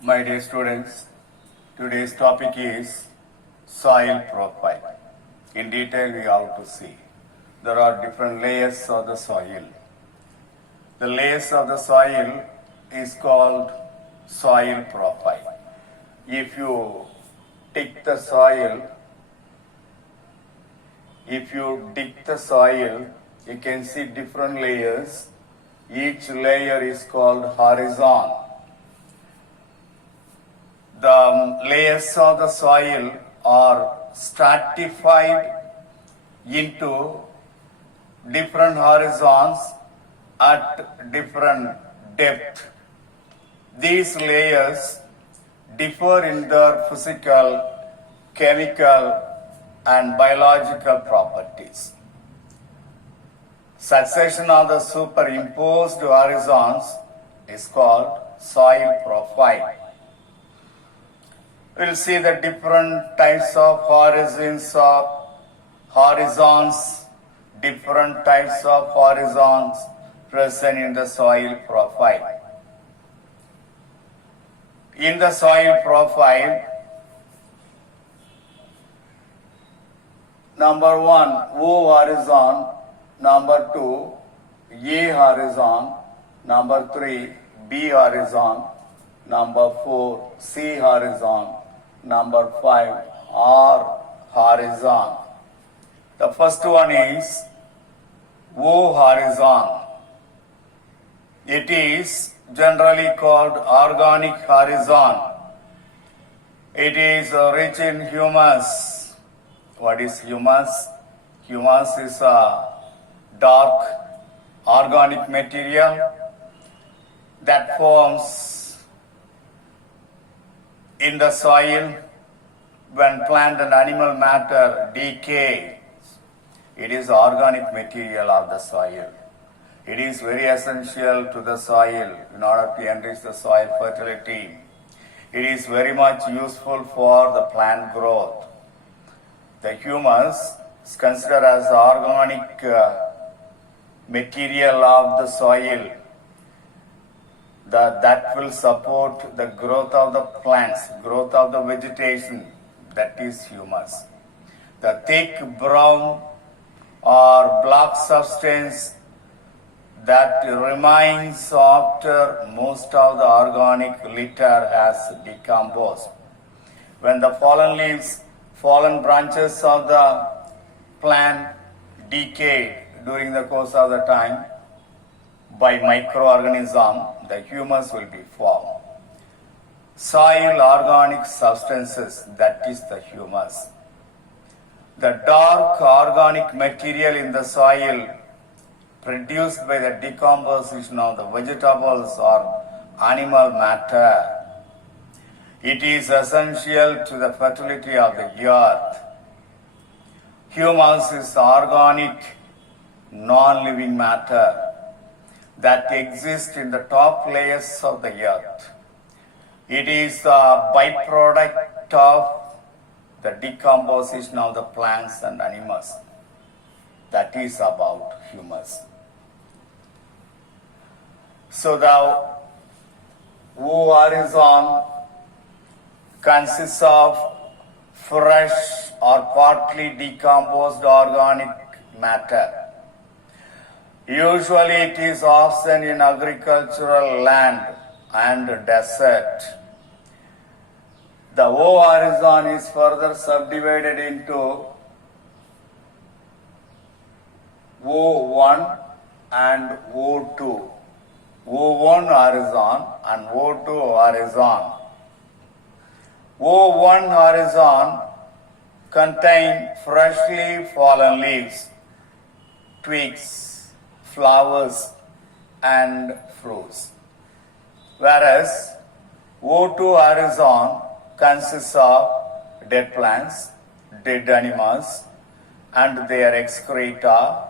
My dear students, today's topic is soil profile. In detail, we have to see. There are different layers of the soil. The layers of the soil is called soil profile. If you dig the soil, you can see different layers. Each layer is called horizon. The layers of the soil are stratified into different horizons at different depth. These layers differ in their physical, chemical, and biological properties. Succession of the superimposed horizons is called soil profile. We'll see the different types of different types of horizons present in the soil profile. In the soil profile, number 1, O horizon, number 2, A horizon, number 3, B horizon, number 4, C horizon, number 5, R horizon. The first one is O horizon. It is generally called organic horizon. It is rich in humus. What is humus? Humus is a dark organic material that forms in the soil when plant and animal matter decay. It is organic material of the soil. It is very essential to the soil in order to enrich the soil fertility. It is very much useful for the plant growth. The humus is considered as the organic material of the soil that will support the growth of the plants, growth of the vegetation. That is humus. The thick brown or black substance that remains after most of the organic litter has decomposed. When the fallen leaves, fallen branches of the plant decay during the course of the time by microorganism, the humus will be formed. Soil organic substances, that is the humus. The dark organic material in the soil produced by the decomposition of the vegetables or animal matter. It is essential to the fertility of the earth. Humus is organic, non-living matter that exists in the top layers of the earth. It is a byproduct of the decomposition of the plants and animals. That is about humus. So the O horizon consists of fresh or partly decomposed organic matter. Usually it is often in agricultural land and desert. The O horizon is further subdivided into O1 and O2. O1 horizon and O2 horizon. O1 horizon contain freshly fallen leaves, twigs, flowers and fruits. Whereas O2 horizon consists of dead plants, dead animals and their excreta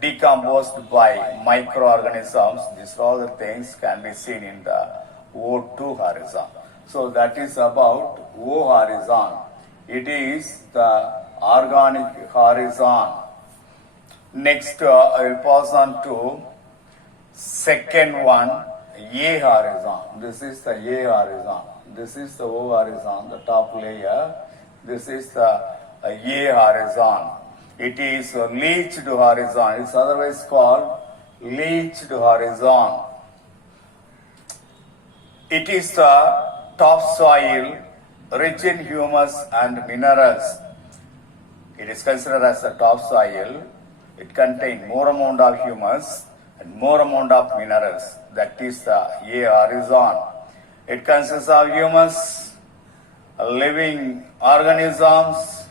decomposed by microorganisms. These all the things can be seen in the O2 horizon. So that is about O horizon. It is the organic horizon. Next, I will pass on to second one, A horizon. This is the A horizon. This is the O horizon, the top layer. This is the A horizon. It is a leached horizon. It's otherwise called leached horizon. It is the topsoil rich in humus and minerals. It is considered as a topsoil. It contains more amount of humus and more amount of minerals. That is the A horizon. It consists of humus, living organisms,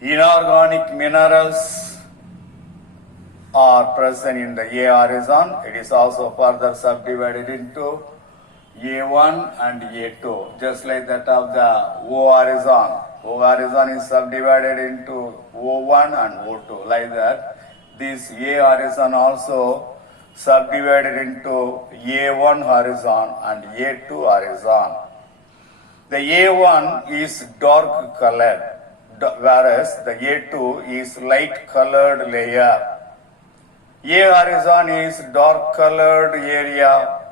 inorganic minerals are present in the A horizon. It is also further subdivided into A1 and A2, just like that of the O horizon. O horizon is subdivided into O1 and O2, like that. This A horizon also subdivided into A1 horizon and A2 horizon. The A1 is dark colored, whereas the A2 is light colored layer. A horizon is dark colored area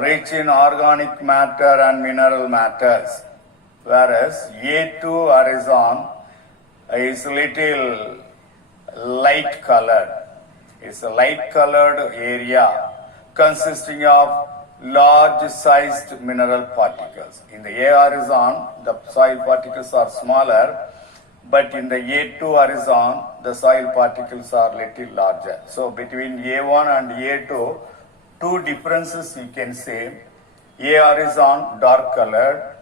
rich in organic matter and mineral matters, whereas A2 horizon is little light colored. It's a light colored area consisting of large sized mineral particles. In the A horizon, the soil particles are smaller, but in the A2 horizon, the soil particles are little larger. So between A1 and A2, two differences you can say. A horizon dark colored,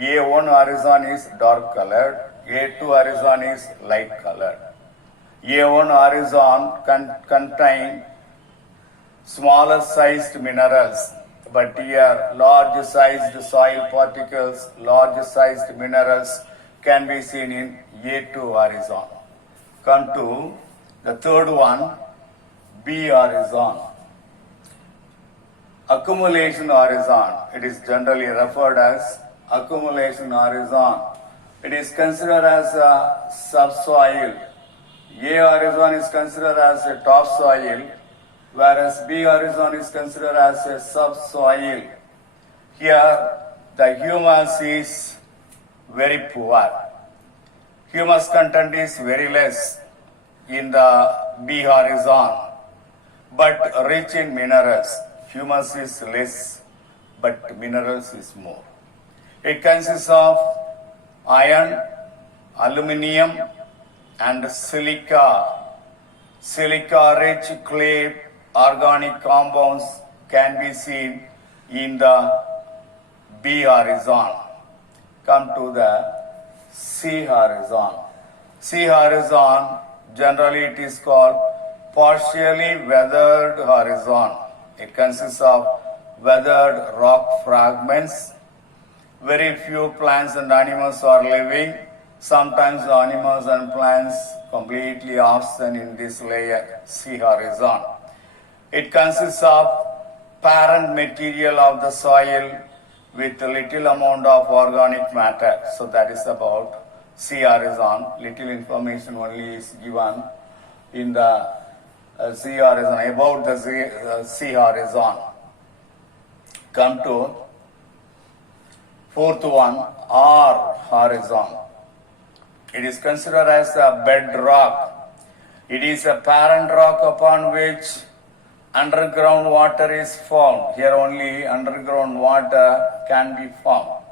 A1 horizon is dark colored, A2 horizon is light colored. A1 horizon contain smaller sized minerals, but here large sized soil particles, large sized minerals can be seen in A2 horizon. Come to the third one, B horizon. Accumulation horizon. It is generally referred as accumulation horizon. It is considered as a subsoil. A horizon is considered as a topsoil, whereas B horizon is considered as a subsoil. Here, the humus is very poor. Humus content is very less in the B horizon, but rich in minerals. Humus is less, but minerals is more. It consists of iron, aluminium, and silica. Silica-rich clay organic compounds can be seen in the B horizon. Come to the C horizon. C horizon, generally it is called partially weathered horizon. It consists of weathered rock fragments. Very few plants and animals are living. Sometimes the animals and plants completely absent in this layer, C horizon. It consists of parent material of the soil with little amount of organic matter. So that is about C horizon. Little information only is given in the C horizon, about the C horizon. Come to fourth one, R horizon. It is considered as a bedrock. It is a parent rock upon which underground water is formed. Here only underground water can be formed.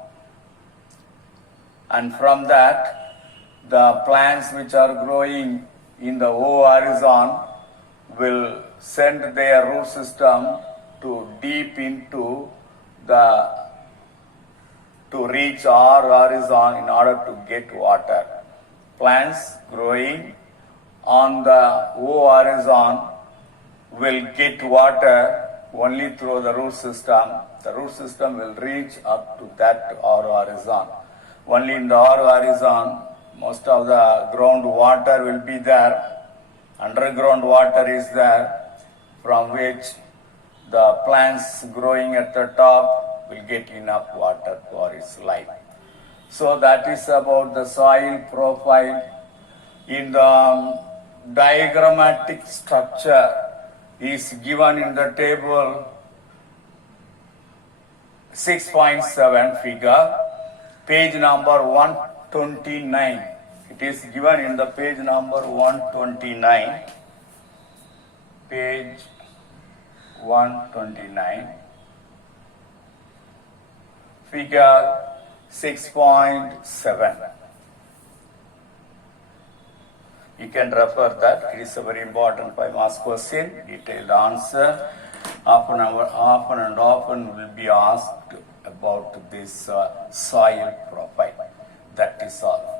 And from that, the plants which are growing in the O horizon will send their root system to deep into to reach R horizon in order to get water. Plants growing on the O horizon will get water only through the root system. The root system will reach up to that R horizon. Only in the R horizon, most of the groundwater will be there. Underground water is there, from which the plants growing at the top will get enough water for its life. So that is about the soil profile. In the diagrammatic structure is given in the table 6.7 figure, page number 129. It is given in the page number 129. Page 129. Figure 6.7. You can refer that. It is a very important 5-mark question. Detailed answer. Often and often will be asked about this soil profile. That is all.